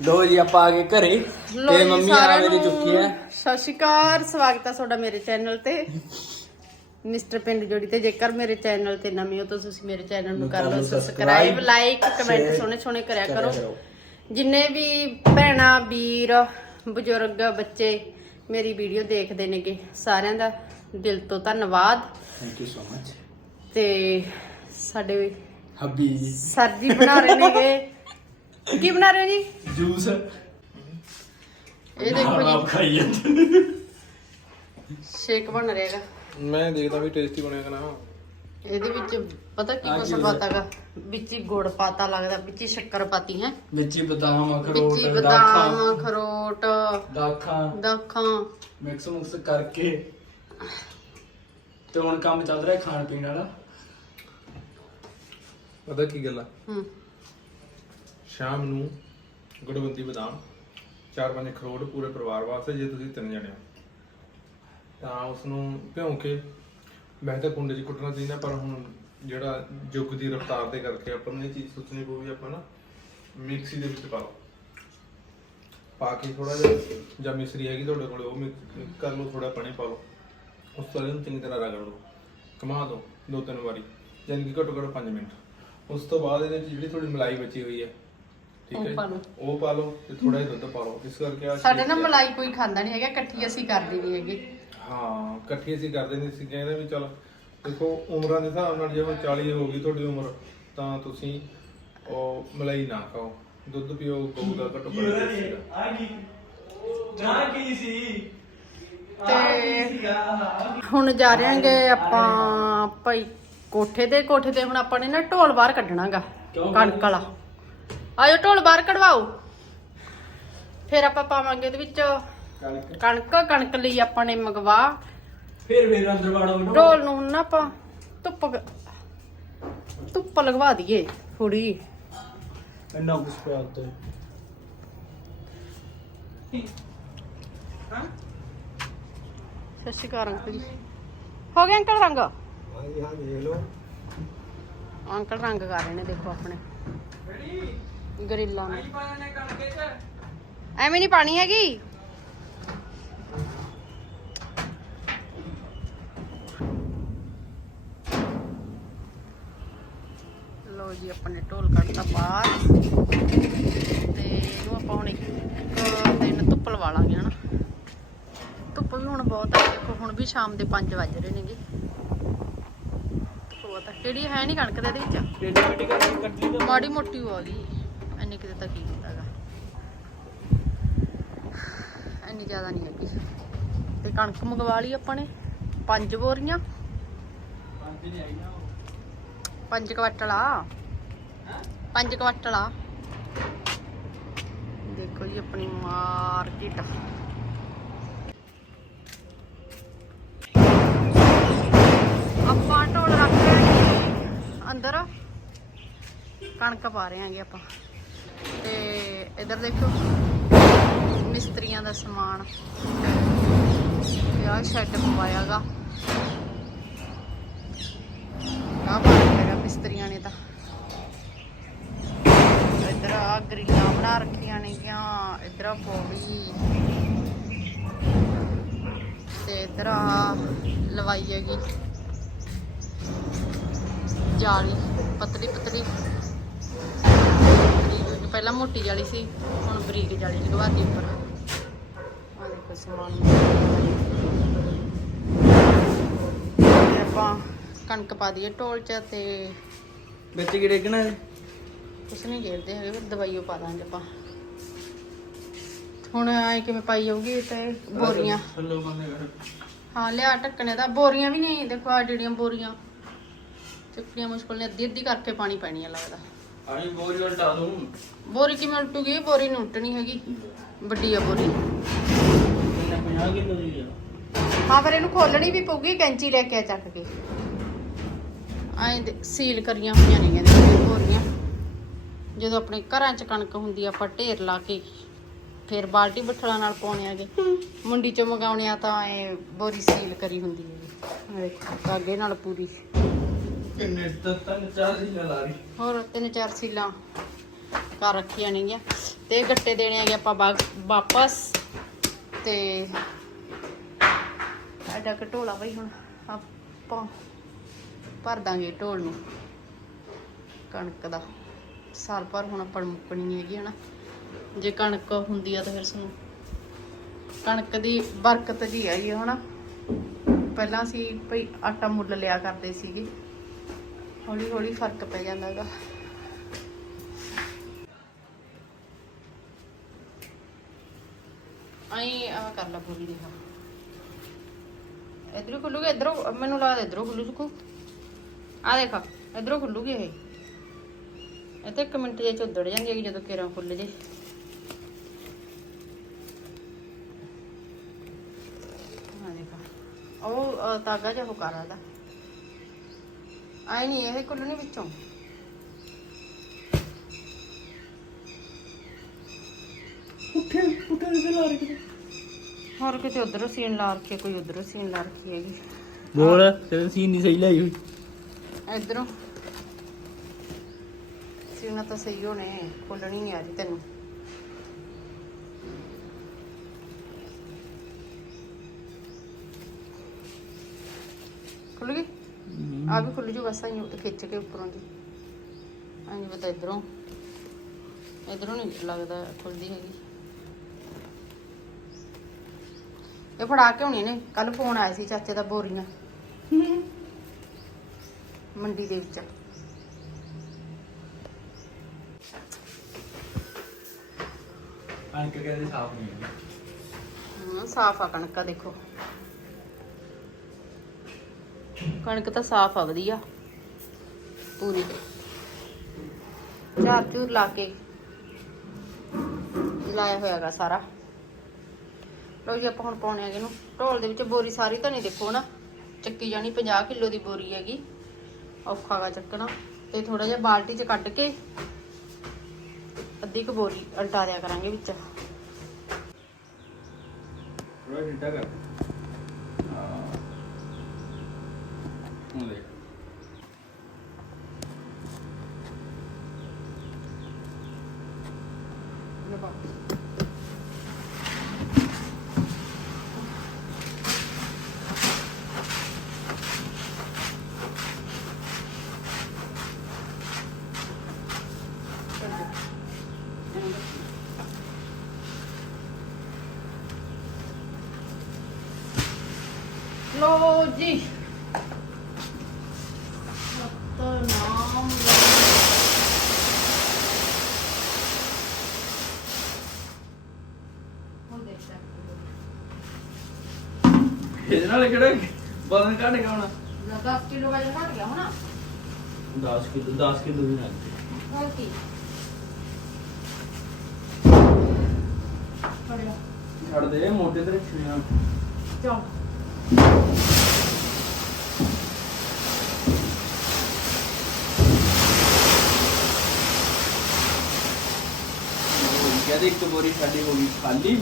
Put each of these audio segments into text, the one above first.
ਲੋ ਜੀ ਆਪਾਂ ਆ ਗਏ ਘਰੇ। ਤੇ ਜੀ ਮੰਮੀ ਆ ਸਾਰਿਆਂ ਮੇਰੀ ਨੂੰ ਚੁੱਕੀ ਹੈ ਸਤਿ ਸ਼੍ਰੀ ਅਕਾਲ ਸਵਾਗਤ ਹੈ ਤੁਹਾਡਾ ਮੇਰੇ ਚੈਨਲ ਤੇ। ਮਿਸਟਰ ਪਿੰਡ ਜੋੜੀ ਤੇ ਜੇਕਰ ਮੇਰੇ ਚੈਨਲ ਤੇ ਨਵੇਂ ਹੋ ਤਾਂ ਤੁਸੀਂ ਮੇਰੇ ਚੈਨਲ ਨੂੰ ਕਰ ਲਓ ਸਬਸਕ੍ਰਾਈਬ ਲਾਈਕ ਕਮੈਂਟ ਸੋਹਣੇ ਸੋਹਣੇ ਕਰਿਆ ਕਰੋ। ਜਿੰਨੇ ਵੀ ਭੈਣਾਂ ਵੀਰ ਬਜ਼ੁਰਗ ਬੱਚੇ ਮੇਰੀ ਵੀਡੀਓ ਦੇਖਦੇ ਨੇਗੇ ਸਾਰਿਆਂ ਦਾ ਦਿਲ ਤੋਂ ਧੰਨਵਾਦ। ਥੈਂਕ ਯੂ ਸੋ ਮਚ ਤੇ ਸਾਡੇ ਹੱਬੀ ਸਰ ਜੀ ਬਣਾ ਰਹੇ ਨੇਗੇ। ਕੀ ਬਣਾ ਰਹੇ ਜੀ? ਜੂਸ। ਇਹ ਦੇਖੋ ਜੀ। ਖਾਈ ਜਾਂਦੇ ਸ਼ੇਕ ਬਣ ਰਿਹਾ ਹੈਗਾ। ਮੈਂ ਦੇਖਦਾ ਵੀ ਟੇਸਟੀ ਬਣਿਆ ਕਿ ਨਾ। ਇਹਦੇ ਵਿੱਚ ਪਤਾ ਕੀ ਕੁਛ ਪਾਤਾਗਾ ਵਿੱਚ ਹੀ ਗੁੜ ਪਾਤਾ ਲੱਗਦਾ ਵਿੱਚ ਹੀ ਸ਼ੱਕਰ ਪਾਤੀ ਹੈ। ਵਿੱਚ ਹੀ ਬਦਾਮ ਵਿੱਚ ਹੀ ਅਖਰੋਟ ਬਦਾਮ ਅਖਰੋਟ ਦਾਖਾਂ। ਦਾਖਾਂ। ਮਿਕਸ ਮੁਕਸ ਕਰਕੇ। ਤੇ ਹੁਣ ਕੰਮ ਚੱਲ ਰਿਹਾ ਖਾਣ ਪੀਣ ਵਾਲਾ। ਪਤਾ ਕੀ ਗੱਲ ਆ? ਹੂੰ। ਸ਼ਾਮ ਨੂੰ ਗੁੜਵੰਤੀ ਬਦਾਮ, ਚਾਰ ਪੰਜ ਖਰੋੜ ਪੂਰੇ ਪਰਿਵਾਰ ਵਾਸਤੇ, ਜੇ ਤੁਸੀਂ ਤਿੰਨ ਜਣੇ ਹੋ। ਤਾਂ ਉਸ ਨੂੰ ਭਿਉਂ ਕੇ ਵੈਸੇ ਕੁੰਡੇ 'ਚ ਕੁੱਟਣਾ ਚਾਹੀਦਾ, ਪਰ ਹੁਣ ਜਿਹੜਾ ਯੁੱਗ ਦੀ ਰਫ਼ਤਾਰ ਦੇ ਕਰਕੇ ਆਪਾਂ ਨੂੰ ਇਹ ਚੀਜ਼ ਸੋਚਣੀ ਪਊਗੀ, ਆਪਾਂ ਨਾ ਮਿਕਸੀ ਦੇ ਵਿੱਚ ਪਾ ਲਓ। ਪਾ ਕੇ ਥੋੜਾ ਜਿਹਾ, ਜਾਂ ਮਿਸਰੀ ਹੈਗੀ ਤੁਹਾਡੇ ਕੋਲ, ਉਹ ਮਿਕਸ ਕਰ ਲਓ ਥੋੜਾ ਪਾਣੀ ਪਾ ਲਓ। ਉਸ ਤੋਂ ਬਾਅਦ ਇਹਨੂੰ ਚੰਗੀ ਤਰ੍ਹਾਂ ਰਗੜ ਲਓ ਕਮਾ ਦਿਓ ਦੋ ਤਿੰਨ ਵਾਰੀ, ਯਾਨੀ ਕਿ ਘੱਟੋ ਘੱਟ 5 ਮਿੰਟ। ਉਸ ਤੋਂ ਬਾਅਦ ਇਹਦੇ ਵਿੱਚ ਜਿਹੜੀ ਥੋੜੀ ਮਲਾਈ ਬਚੀ ਹੋਈ ਹੈ ਠੀਕ ਉਹ ਹੈ ਪਾ ਲਓ। ਉਹ ਪਾ ਲਓ ਤੇ ਥੋੜਾ ਜਿਹਾ ਦੁੱਧ ਪਾ ਲਓ ਇਸ ਕਰਕੇ ਆ ਸਾਡੇ ਨਾਲ ਮਲਾਈ ਕੋਈ ਖਾਂਦਾ ਨਹੀਂ ਹੈਗਾ ਇਕੱਠੀ ਅਸੀਂ ਕਰਦੇ ਨਹੀਂ ਹੈਗੇ। ਹਾਂ ਇਕੱਠੀ ਅਸੀਂ ਕਰਦੇ ਨਹੀਂ। ਸੀ ਕਹਿੰਦੇ ਵੀ ਚਲ ਦੇਖੋ ਉਮਰਾਂ ਦੇ ਹਿਸਾਬ ਨਾਲ ਜੇ ਹੁਣ 40 ਹੋ ਗਈ ਤੁਹਾਡੀ ਉਮਰ ਤਾਂ ਤੁਸੀਂ ਉਹ ਮਲਾਈ ਨਾ ਖਾਓ। ਦੁੱਧ ਪੀਓ ਗਊ ਦਾ ਘੱਟੋ ਘੱਟ ਦੇਸੀ ਦਾ। ਆ ਕੀ ਨਾ ਕੀ ਸੀ? ਤੇ ਹੁਣ ਜਾ ਰਹੇ ਹਾਂਗੇ ਆਪਾਂ ਭਾਈ ਕੋਠੇ ਤੇ ਕੋਠੇ ਤੇ ਹੁਣ ਆਪਾਂ ਨੇ ਨਾ ਢੋਲ ਬਾਹਰ ਕੱਢਣਾਗਾ ਕਣਕ ਵਾਲਾ। ਆਇਓ ਢੋਲ ਬਾਹਰ ਕਢਵਾਓ। ਫਿਰ ਆਪਾਂ ਪਾਵਾਂਗੇ ਇਹਦੇ ਵਿੱਚ ਕਣਕ। ਕਣਕ ਕਣਕ ਲਈ ਆਪਾਂ ਨੇ ਮੰਗਵਾ। ਫਿਰ ਫਿਰ ਅੰਦਰ ਵਾੜੋ ਢੋਲ ਨੂੰ ਨਾ ਆਪਾਂ ਧੁੱਪ ਧੁੱਪ ਲਗਵਾ ਦਈਏ ਥੋੜੀ ਇੰਨਾ ਕੁਛ ਪਿਆ ਉੱਤੇ। ਸਤਿ ਸ਼੍ਰੀ ਅਕਾਲ ਅੰਕਲ ਜੀ। ਹੋ ਗਿਆ ਅੰਕਲ ਰੰਗ? ਹਾਂਜੀ ਹਾਂ ਦੇਖ ਲਓ। ਅੰਕਲ ਰੰਗ ਕਰ ਰਹੇ ਨੇ ਦੇਖੋ ਆਪਣੇ। ਗਰਿੱਲਾਂ ਨੂੰ। ਐਵੇਂ ਨਹੀਂ ਪਾਣੀ ਹੈਗੀ? ਲੋ ਜੀ ਆਪਾਂ ਨੇ ਢੋਲ ਕੱਢਤਾ ਬਾਹਰ ਤੇ ਇਹਨੂੰ ਆਪਾਂ ਹੁਣ ਇੱਕ ਦਿਨ ਧੁੱਪ ਲਵਾ ਲਾਂਗੇ ਹਨਾ? ਧੁੱਪ ਵੀ ਹੁਣ ਬਹੁਤ ਆ ਦੇਖੋ ਹੁਣ ਵੀ ਸ਼ਾਮ ਦੇ 5 ਵੱਜ ਰਹੇ ਨੇਗੇ। ਧੁੱਪ ਬਹੁਤ ਆ। ਕਿਹੜੀ ਹੈ ਨਹੀਂ ਕਣਕ ਦੇ ਵਿੱਚ? ਮਾੜੀ ਮੋਟੀ ਹੋ ਗਈ ਇੰਨੀ ਕਿਤੇ ਤਾਂ ਕੀ ਹੁੰਦਾਗਾ ਇੰਨੀ ਜ਼ਿਆਦਾ ਨਹੀਂ ਹੈਗੀ। ਤੇ ਕਣਕ ਮੰਗਵਾ ਲਈ ਆਪਾਂ ਨੇ ਪੰਜ ਬੋਰੀਆਂ। ਪੰਜ ਨਹੀਂ ਆਈ ਨਾ ਪੰਜ ਕੁਆਟਲ ਆ ਪੰਜ ਕੁਆਟਲ ਆ ਦੇਖੋ ਜੀ ਆਪਣੀ ਮਾਰਕੀਟ। ਆਪਾਂ ਢੋਲ ਰੱਖ ਹਾਂ ਅੰਦਰ। ਕਣਕ ਪਾ ਰਹੇ ਆਂਗੇ ਆਪਾਂ। ਇਧਰ ਦੇਖੋ। ਮਿਸਤਰੀਆਂ ਦਾ ਸਮਾਨ। ਤੇ ਸ਼ੈੱਡ ਪਵਾਇਆਗਾ। ਆ ਬਾਹਰ ਹੈਗਾ ਮਿਸਤਰੀਆਂ ਨੇ ਤਾਂ। ਇਧਰ ਆ ਗ੍ਰਿਲਾਂ ਬਣਾ ਰੱਖੀਆਂ ਨੇ ਕਿਆ ਇਧਰ ਆ ਪੌੜੀ। ਤੇ ਇਧਰ ਆ ਲਵਾਈ ਹੈਗੀ। ਜਾਲੀ ਪਤਲੀ ਪਤਲੀ ਪਹਿਲਾਂ ਮੋਟੀ ਜਾਲੀ ਸੀ ਹੁਣ ਬਰੀਕ ਜਾਲੀ ਲਗਵਾਤੀ ਉੱਪਰ। ਆ ਦੇਖੋ ਸਮਾਨ ਤੇ ਆਪਾਂ ਕਣਕ ਪਾ ਦਈਏ ਢੋਲ ਚ ਤੇ ਵਿੱਚ ਕੀ ਡੇਗਣਾ ਕੁਛ ਨਹੀਂ ਘੇਰਦੇ ਹੈਗੇ ਦਵਾਈਓ ਪਾ ਦਾਂਗੇ ਆਪਾਂ। ਹੁਣ ਐ ਕਿਵੇਂ ਪਾਈ ਜਾਊਗੀ ਤੇ ਬੋਰੀਆਂ। ਹਾਂ ਲਿਆ ਢੱਕਣੇ ਦਾ ਬੋਰੀਆਂ ਵੀ ਨਹੀਂ ਦੇਖੋ ਆ ਜਿਹੜੀਆਂ ਬੋਰੀਆਂ। ਚੱਕਣੀਆਂ ਮੁਸ਼ਕਲ ਨੇ ਅੱਧੀ ਅੱਧੀ ਕਰਕੇ ਪਾਣੀ ਪੈਣੀ ਆ ਲੱਗਦਾ। ਆਈ ਬੋਝ ਉਲਟਾ ਦੂੰ ਬੋਰੀ ਕਿਵੇਂ ਉਲਟੂਗੀ? ਬੋਰੀ ਨਹੀਂ ਉਲਟਣੀ ਹੈਗੀ। ਵੱਡੀ ਆ ਬੋਰੀ। ਇਹਨੇ 50 ਕਿਲੋ ਦੀ ਆ? ਹਾਂ ਫਿਰ ਇਹਨੂੰ ਖੋਲਣੀ ਵੀ ਪਊਗੀ ਕੈਂਚੀ ਲੈ ਕੇ ਆ ਚੱਕ ਕੇ। ਐਂ ਸੀਲ ਕਰੀਆਂ ਹੋਈਆਂ ਨੇ ਕਹਿੰਦੇ ਇਹ ਬੋਰੀਆਂ। ਜਦੋਂ ਆਪਣੇ ਘਰਾਂ 'ਚ ਕਣਕ ਹੁੰਦੀ ਆ ਆਪਾਂ ਢੇਰ ਲਾ ਕੇ ਫਿਰ ਬਾਲਟੀ ਬੱਠਲਾਂ ਨਾਲ ਪਾਉਣੇ ਆਗੇ ਮੰਡੀ 'ਚੋਂ ਮੰਗਾਉਣੇ ਆ ਤਾਂ ਐ ਬੋਰੀ ਸੀਲ ਕਰੀ ਹੁੰਦੀ ਹੈ ਦੇਖੋ ਕਾਗੇ ਨਾਲ ਪੂਰੀ। ਕਿੰਨੇ ਤੱਕ ਚਾਰ ਸੀਲਾਂ ਲਾ ਰਹੀ ਹੋਰ ਤਿੰਨ ਚਾਰ ਸੀਲਾਂ ਕਰ ਰੱਖੀਆਂ ਨੇਗੀਆਂ। ਤੇ ਗੱਟੇ ਦੇਣੇ ਹੈਗੇ ਆਪਾਂ ਵਾਪਸ। ਤੇ ਸਾਡਾ ਘਟੋਲਾ ਬਈ ਹੁਣ ਆਪਾਂ ਭਰ ਦਾਂਗੇ ਢੋਲ ਨੂੰ। ਕਣਕ ਦਾ। ਸਾਲ ਭਰ ਹੁਣ ਆਪਾਂ ਮੁੱਕਣੀ ਹੈਗੀ, ਹਨਾ। ਜੇ ਕਣਕ ਹੁੰਦੀ ਆ ਤਾਂ ਫਿਰ ਸਾਨੂੰ ਕਣਕ ਦੀ ਬਰਕਤ ਜੀ ਆਈ ਹੈ ਹਨਾ। ਪਹਿਲਾਂ ਅਸੀਂ ਭਈ ਆਟਾ ਮੁੱਲ ਲਿਆ ਕਰਦੇ ਸੀਗੇ। ਹੌਲੀ ਹੌਲੀ ਫ਼ਰਕ ਪੈ ਜਾਂਦਾ ਹੈਗਾ ਆਈ ਆ ਕਰ ਲਾ ਪੂਰੀ ਦੇਖਾ। ਇਧਰੋਂ ਖੁੱਲੂਗਾ, ਇਧਰੋਂ, ਮੈਨੂੰ ਲੱਗਦਾ ਇਧਰੋਂ ਖੁੱਲੂ ਚੁੱਕੂ ਆ ਦੇਖਾ, ਇਧਰੋਂ ਖੁੱਲੂਗੀ ਇਹ। ਇਹ ਤਾਂ ਇੱਕ ਮਿੰਟ ਜੇ ਚ ਉੱਧੜ ਜਾਂਦੀ ਹੈਗੀ, ਜਦੋਂ ਕੇਰਾਂ ਖੁੱਲ ਜੇ। ਆ ਦੇਖਾ, ਉਹ ਤਾਗਾ ਜਿਹਾ ਹੁਕਾ ਰਹਾ ਆਈ ਨਹੀਂ ਇਹ ਖੁੱਲਣੀ ਵਿੱਚੋਂ। ਉੱਠੇ ਉੱਠੇ ਦੇ ਲਾ ਰਹੇ ਹੋਰ ਕਿਤੇ ਉਧਰੋਂ ਸੀਨ ਲਾ ਰੱਖੀ ਹੈ, ਕੋਈ ਉਧਰੋਂ ਸੀਨ ਲਾ ਰੱਖੀ ਹੈਗੀ ਬੋਲ ਤੇਰੇ ਸੀਨ ਨਹੀਂ ਸਹੀ ਲਾਈ ਹੋਈ। ਇਧਰੋਂ। ਸੀਨਾ ਤਾਂ ਸਹੀ ਹੋਣੇ ਖੋਲਣੀ ਨਹੀਂ ਆ ਰਹੀ ਤੈਨੂੰ। ਖੁੱਲ ਗਈ? ਆ ਵੀ ਖੁੱਲ ਜੂ ਬਸ ਆਈ ਖਿੱਚ ਕੇ ਉੱਪਰੋਂ ਦੀ। ਹਾਂਜੀ ਬਤਾ ਇਧਰੋਂ। ਇਧਰੋਂ ਨਹੀਂ ਲੱਗਦਾ ਖੁੱਲਦੀ ਹੈਗੀ। ਇਹ ਫੜਾ ਕੇ ਹੋਣੀ ਨੇ ਕੱਲ ਫੋਨ ਆਇਆ ਸੀ ਚਾਚੇ ਦਾ ਬੋਰੀਆਂ ਮੰਡੀ ਦੇ ਵਿੱਚ। ਕਣਕ ਕਹਿੰਦੇ ਸਾਫ਼ ਨਹੀਂ ਹੈ ਹਾਂ ਸਾਫ਼ ਆ ਕਣਕ ਦੇਖੋ। ਕਣਕ ਤਾਂ ਸਾਫ਼ ਆ, ਵਧੀਆ। ਪੂਰੀ। ਝਾਰ ਝੂਰ ਲਾ ਕੇ ਲਾਇਆ ਹੋਇਆਗਾ ਸਾਰਾ। ਲੋ ਜੀ, ਆਪਾਂ ਹੁਣ ਪਾਉਣੇ ਹੈਗੇ ਨੂੰ ਢੋਲ ਦੇ ਵਿੱਚ ਬੋਰੀ ਸਾਰੀ ਤਾਂ ਨਹੀਂ ਦੇਖੋ ਨਾ। ਚੱਕੀ ਜਾਣੀ 50 ਕਿਲੋ ਦੀ ਬੋਰੀ ਹੈਗੀ। ਔਖਾ ਚੱਕਣਾ। ਤੇ ਥੋੜਾ ਜਿਹਾ ਬਾਲਟੀ 'ਚ ਕੱਢ ਕੇ ਅੱਧੀ ਕੁ ਬੋਰੀ ਉਲਟਾ ਦਿਆ ਕਰਾਂਗੇ ਵਿੱਚ। ਥੋੜਾ ਢਿੱਡਾ ਕਰ। ਲੋ ਜੀ ਸਤਨਾਮ ਇਹਦੇ ਨਾਲ ਕਿਹੜਾ ਬਦਨ ਕੱਢ ਗਿਆ ਹੁਣ। 10 ਕਿਲੋ ਵਜਨ ਘਟ ਗਿਆ ਹੋਣਾ। 10 ਕਿਲੋ 10 ਕਿਲੋ ਵੀ ਨਾਲ। ਹੋਰ ਕੀ। ਛੱਡ ਦੇ ਮੋਟੇ ਤੇ ਰੱਖਣੇ ਆ ਚਲ ਕਹਿੰਦੇ ਇੱਕ ਬੋਰੀ ਸਾਡੀ ਹੋ ਗਈ ਖਾਲੀ।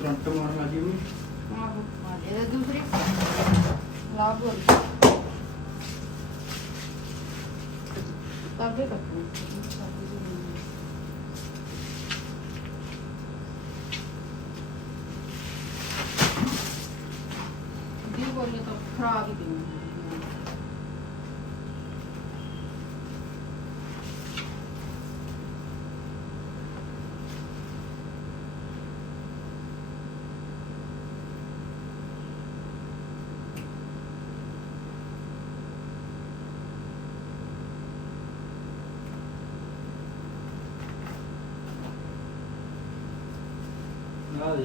ਕਰੰਟ ਮਾਰਨ ਲੱਗੀ ਉਹਨੂੰ ਆਹੋ, ਮਾਰੇ ਦੂਸਰੀ। ਲਾ ਬੋਲ ਤਾਗੇ ਕੱਟੂ ਦੀ ਬੋਲੀ ਤਾਂ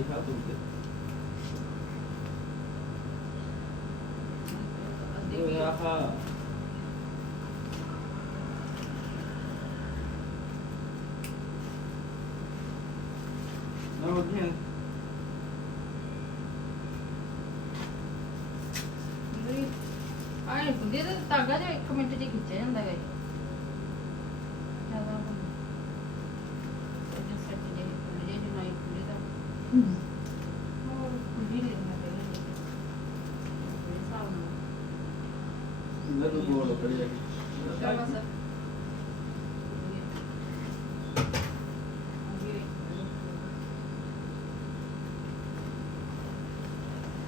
ਖਰਾਬ ਹੀ ਪਈ ਨਾ ਦੇਖਾ ਤੂੰ ਆਏ ਬੁੱਢੇ ਦਾ ਤਾਗਾ ਜਿਹਾ ਇੱਕ ਮਿੰਟ 'ਚ ਖਿੱਚਿਆ ਜਾਂਦਾ ਹੈ ਜ਼ਿਆਦਾ ਉਹ ਸੱਚ ਜੇ ਖੁੱਲ ਜੇ ਜਨਾਈ ਖੁੱਲੇ ਦਾ ਹੋਰ ਖੁੱਲੀ ਲੈਣਾ ਚਾਹੀਦਾ ਇਸ ਹਿਸਾਬ ਨਾਲ ਅੰਦਰ ਨੂੰ ਬੋਲ ਕਰੀ ਜਾ ਕੇ ਮਸਾ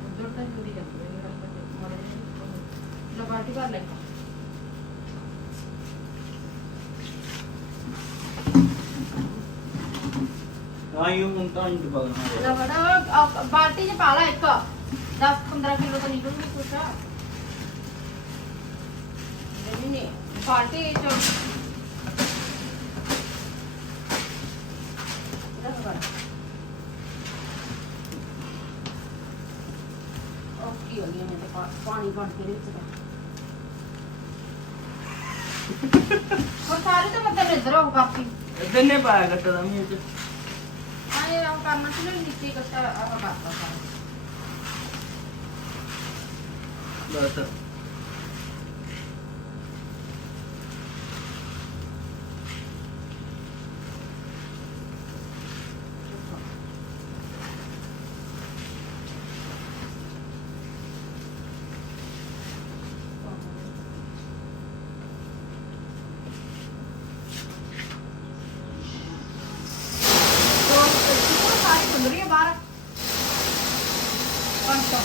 ਉਧਰ ਤਾਂ ਜੁਦੀ ਜਾਂਦੀ ਹੈ ਮੇਰਾ ਪਤਾ ਮਾਰੇ ਲਵਾਟੀ ਭਰ ਲੈ ਹਾਂ ਇਹ ਹੁਣ ਤਾਂ ਇੰਟ ਪਗਣਾ ਲਵੜਾ ਬਾਲਟੀ 'ਚ ਪਾ ਲਾ ਇੱਕ। 10 15 ਕਿਲੋ ਤਾਂ ਨਿਕਲੂਗੀ ਕੁਛ। ਨਹੀਂ ਨਹੀਂ ਬਾਲਟੀ 'ਚ। ਦੱਸ ਬੜਾ ਓਕੇ ਹੋ ਗਿਆ ਮੇਰੇ ਪਾ- ਪਾਣੀ ਭਰ ਕੇ ਵਿੱਚ ਦਾ ਹੋਰ ਸਾਰੇ ਤਾਂ ਮਤਲਬ ਇੱਧਰ ਹੋ ਕਰਤੀ ਇਦਾਂ ਨੇ ਪਾਇਆ ਕੱਟਾ ਦਾ ਮੀਂਹ ਚ। ਆਏ ਉਹ ਕਰਨਾ ਸੀ ਨਾ ਨੀਚੇ ਕੱਟਾ ਆਹ ਕਰਤਾ ਸਾਰਾ ਬਸ ਉਹ ਸਾਰੀ ਸੁੰਦਰੀ ਹੈ ਬਾਹਰ ਪੰਜ ਸੌ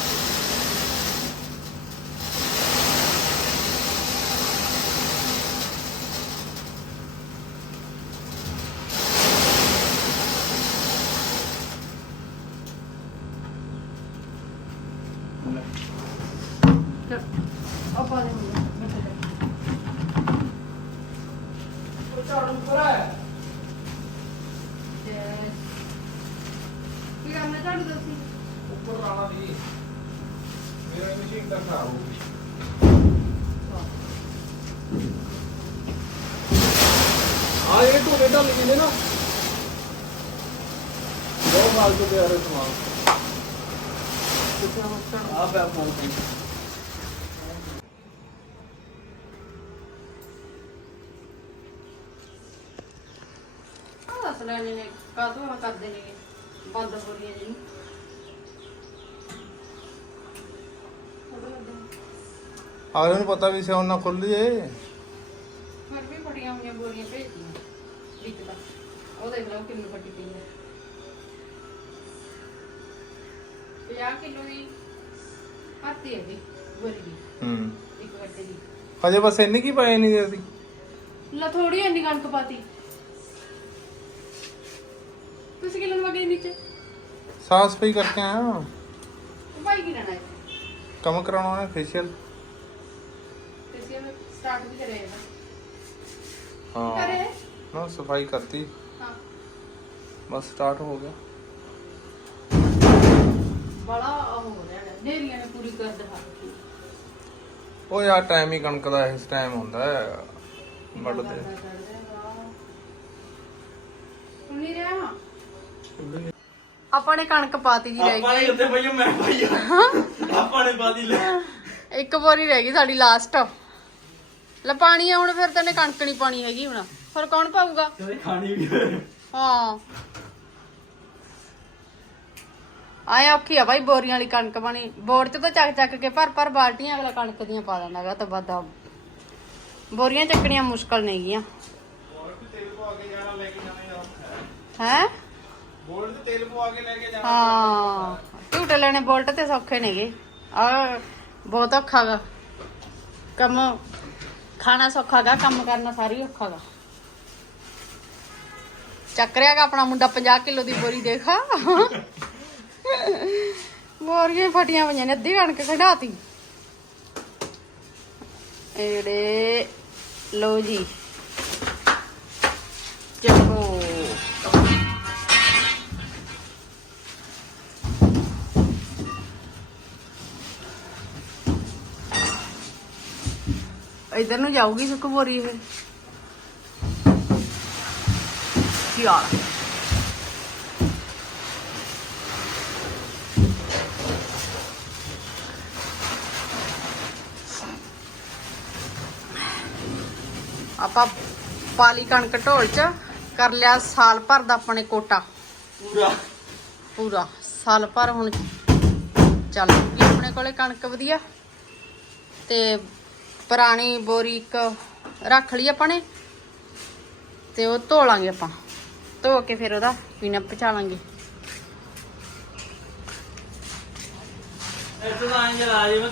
ਚਲ ਉਹ ਪਾ ਦੇ ਮੁੰਡੇ ਬੈਠੇ ਜਾ ਉਹ ਝਾੜੂ ਪਰਾ ਹੈ Yes. ਕੀ ਕਰਨਾ ਝਾੜੂ ਦੱਸੀ ਉੱਪਰ ਲਾਣਾ ਦੀ ਤਾਂ ਖਰਾਬ ਹੋ ਇਹ ਤੋਂ ਬੇਟਾ ਮਿਲੀ ਨੇ ਨਾ। ਬਹੁਤ ਫਾਲਤੂ ਦੇ ਆ ਰਹੇ ਸਮਾਨ ਆ ਪਿਆ ਫੋਨ ਤੇ। ਆ ਦੱਸ ਲੈਣੇ ਨੇ ਆ ਕਰਦੇ ਨੇ ਬੰਦ ਹੋ ਰਹੀਆਂ ਜੀ। ਅਗਲੇ ਨੂੰ ਪਤਾ ਵੀ ਸਿਉਣ ਨਾ ਖੁੱਲੀਏ ਫਿਰ ਵੀ ਫਟੀਆਂ ਹੋਈਆਂ ਬੋਰੀਆਂ ਭੇਜਦੀਆਂ ਵਿੱਚ ਦਾ ਉਹ ਦੇਖ ਲਓ ਕਿੰਨੀ ਫਟੀ ਪਈ ਹੈ। 50 ਕਿਲੋ ਦੀ ਭਰਤੀ ਹੈ ਬੋਰੀ ਦੀ। ਹੂੰ। ਇੱਕ ਗੱਟੇ ਦੀ। ਹਜੇ ਬਸ ਇੰਨੀ ਕੀ ਪਾਏ ਨਹੀਂ ਅਸੀਂ। ਲਾ ਥੋੜੀ ਇੰਨੀ ਕਣਕ ਪਾਤੀ। ਤੁਸੀਂ ਕਿਲੋ ਲਵਾਗੇ ਨੀਚੇ ਸਾਫ਼ ਸਫ਼ਾਈ ਕਰਕੇ ਆਇਆ। ਭਾਈ ਕੀ ਲੈਣਾ ਹੈ? ਕੰਮ ਕਰਾਉਣਾ ਨੇ ਫੇਸ਼ੀਅਲ ਤੇ ਸਟਾਰਟ ਵੀ ਕਰਿਆ ਹਾਂ। ਕਰੇ ਨਾ ਸਫ਼ਾਈ ਕਰਤੀ। ਹਾਂ। ਬਸ ਸਟਾਰਟ ਹੋ ਗਿਆ। ਬੜਾ ਉਹ ਹੋ ਰਿਹਾ ਹੈ। ਨੇਰੀਆਂ ਨੇ ਪੂਰੀ ਕਰ ਦਿੱਤੀ ਉਹ ਯਾਰ ਟਾਈਮ ਹੀ ਕਣਕ ਦਾ ਇਸ ਟਾਈਮ ਹੁੰਦਾ ਹੈ। ਸੁਣੀ ਰਿਹਾ? ਆਪਾਂ ਨੇ ਕਣਕ ਪਾਤੀ ਜੀ ਰਹਿ ਆਪਾਂ ਨੇ ਗਈ। ਉੱਤੇ ਪਈਆ ਮੈਂ ਪਈਆ ਆਪਾਂ ਨੇ ਬਾਦੀ ਲੈ। ਇੱਕ ਬੋਰੀ ਰਹਿ ਗਈ ਸਾਡੀ ਲਾਸਟ ਲੈ ਪਾਣੀ ਆ ਹੁਣ ਫਿਰ ਤੈਨੇ ਕਣਕ ਨਹੀਂ ਪਾਣੀ ਹੈਗੀ ਹੁਣ। ਫਿਰ ਕੌਣ ਪਾਊਗਾ? ਖਾਣੀ ਵੀ। ਹਾਂ। ਆਇਆ ਔਖੀ ਆ ਬਾਈ ਬੋਰੀਆਂ ਵਾਲੀ ਕਣਕ ਬਣੀ। ਬੋਰ ਚ ਤਾਂ ਚੱਕ ਚੱਕ ਕੇ ਭਰ ਭਰ ਬਾਲਟੀਆਂ ਅਗਲਾ ਕਣਕ ਦੀਆਂ ਪਾ ਦਿੰਦਾਗਾ ਤਾਂ ਬਾਦਾ ਬੋਰੀਆਂ ਚੱਕਣੀਆਂ ਮੁਸ਼ਕਲ ਨਹੀਂ ਗੀਆਂ। ਤੇਲ ਪਵਾ ਕੇ ਜਾਣਾ ਲੈ ਕੇ ਜਾਣਾ ਹੈ? ਬੋਲਟ ਤੇ ਤੇਲ ਪਵਾ ਕੇ ਲੈ ਕੇ ਜਾਣਾ ਹਾਂ। ਝੂਟੇ ਲੈਣੇ ਬੋਲਟ ਤੇ ਸੌਖੇ ਨੇਗੇ। ਆ ਬਹੁਤ ਔਖਾ ਗਾ। ਕੰਮ ਖਾਣਾ ਸੌਖਾ ਗਾ, ਕੰਮ ਕਰਨਾ ਸਾਰੀ ਔਖਾ ਗਾ। ਚੱਕ ਰਿਹਾ ਗਾ ਆਪਣਾ ਮੁੰਡਾ 50 ਕਿਲੋ ਦੀ ਬੋਰੀ ਦੇਖਾ। ਬੋਰੀਆਂ ਫਟੀਆਂ ਪਈਆਂ ਨੇ, ਅੱਧੀ ਕਣਕ ਖੜਾਤੀ ਇਹੜੇ ਲੋ ਜੀ। ਇਧਰ ਨੂੰ ਜਾਊਗੀ ਸੁੱਕ ਬੋਰੀ ਇਹ ਯਾਰ ਆਪਾਂ ਪਾਲੀ ਕਣਕ ਢੋਲ ਚ ਕਰ ਲਿਆ ਸਾਲ ਭਰ ਦਾ ਆਪਣੇ ਕੋਟਾ। ਪੂਰਾ। ਪੂਰਾ। ਸਾਲ ਭਰ ਹੁਣ ਚੱਲ ਗਈ ਆਪਣੇ ਕੋਲੇ ਕਣਕ ਵਧੀਆ। ਤੇ ਪੁਰਾਣੀ ਬੋਰੀ ਇੱਕ ਰੱਖ ਲਈ ਆਪਾਂ ਨੇ ਤੇ ਉਹ ਧੋ ਲਾਂਗੇ ਆਪਾਂ। ਧੋ ਕੇ ਫਿਰ ਉਹਦਾ ਪੀਣਾ ਪਚਾ ਲਾਂਗੇ ਇੱਥੇ ਤਾਂ ਆਂ ਜਲਾ ਜੇ ਮੈਂ